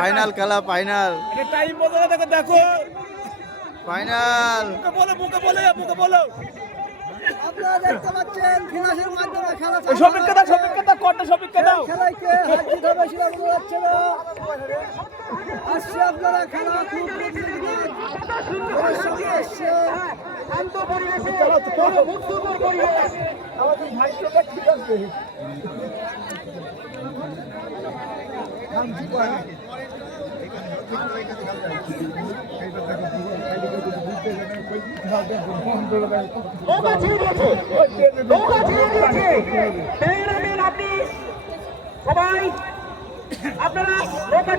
Final খেলা, final time বলো, দেখো ফাইনাল। মুখে বলো আপনারা দেখতে পাচ্ছেন ফিনাশের মাধ্যমে খেলা খেলায় কে হার জিত হবে সেটা বোঝা যাচ্ছে না। আসছে আপনারা খেলা খুব সঙ্গে আসছে। আপনি সবাই আপনারা নৌকা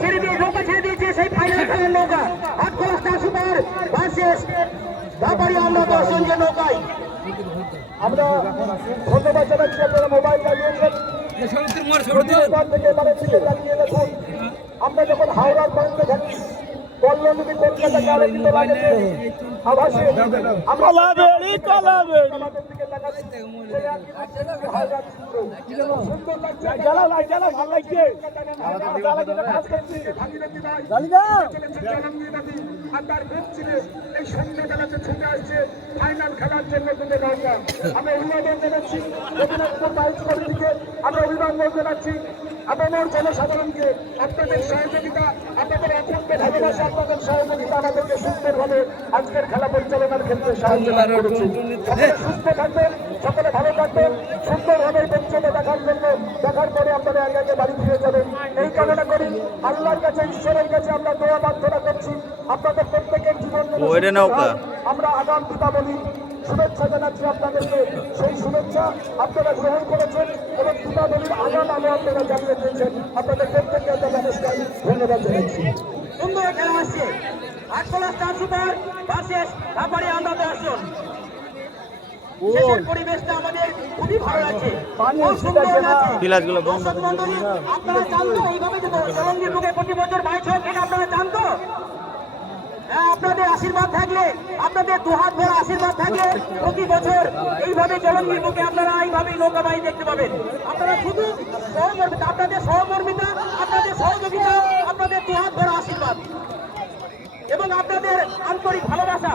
ছেড়ে দিয়েছে সেই ফাইনাল খেলার নৌকা আটকলা স্টার সুপার ভার্সেস ধাপাড়ি আমরা 10 জন যে নৌকায়। আমরা ধন্যবাদ জানাচ্ছি আপনারা মোবাইল লাগিয়েছেন আমরা যখন হাওড়ার পয়েন্টে থাকি কল্যাণী কলকাতা ফাইনাল খেলার জন্য আমরা অভিবাদন জানাচ্ছি, আমরা অভিবাদন জানাচ্ছি আপনাদের জনসাধারণকে। আপনাদের সহযোগিতা, আপনাদের অত্যন্ত ভালোবাসা, আপনাদের সহযোগিতা আমাদেরকে সুন্দরভাবে আজকের খেলা পরিচালনার ক্ষেত্রে সাহায্য করেছে। সুস্থ থাকবেন, সকলে ভালো থাকবেন, সুন্দরভাবে পরিচালনা দেখার পরে আপনারা আগে আগে বাড়ি ফিরে যাবেন এই কামনা করি। আল্লাহর কাছে, ঈশ্বরের কাছে আমরা দোয়া প্রার্থনা করছি আপনাদের প্রত্যেকের জীবন। আমরা আগাম দীপাবলি শুভেচ্ছা জানাচ্ছি আপনাদেরকে, সেই শুভেচ্ছা আপনারা গ্রহণ করেছেন এবং দীপাবলির আগাম আলো আপনারা জানিয়ে দিয়েছেন। আপনাদের প্রত্যেককে নমস্কার, ধন্যবাদ জানাচ্ছি। সুন্দর খেলা আসছে আটকলা স্টার সুপার ভার্সেস ধাপাড়ি আমরা 10 জন। পরিবেশটা আমাদের খুবই ভালো লাগছে, আপনারা জানতো এইভাবে জলঙ্গির বুকে প্রতি বছর বাইশ হোক, এটা আপনারা জানতো। আপনাদের আশীর্বাদ থাকলে, আপনাদের দুহাত ভরা আশীর্বাদ থাকলে প্রতি বছর এইভাবে জলঙ্গির বুকে আপনারা এইভাবে নৌকাবাহী দেখতে পাবেন। আপনারা শুধু সহমর্মিতা, আপনাদের সহমর্মিতা, আপনাদের সহযোগিতা, আপনাদের দুহাত ভরা আশীর্বাদ এবং আপনাদের আন্তরিক ভালোবাসা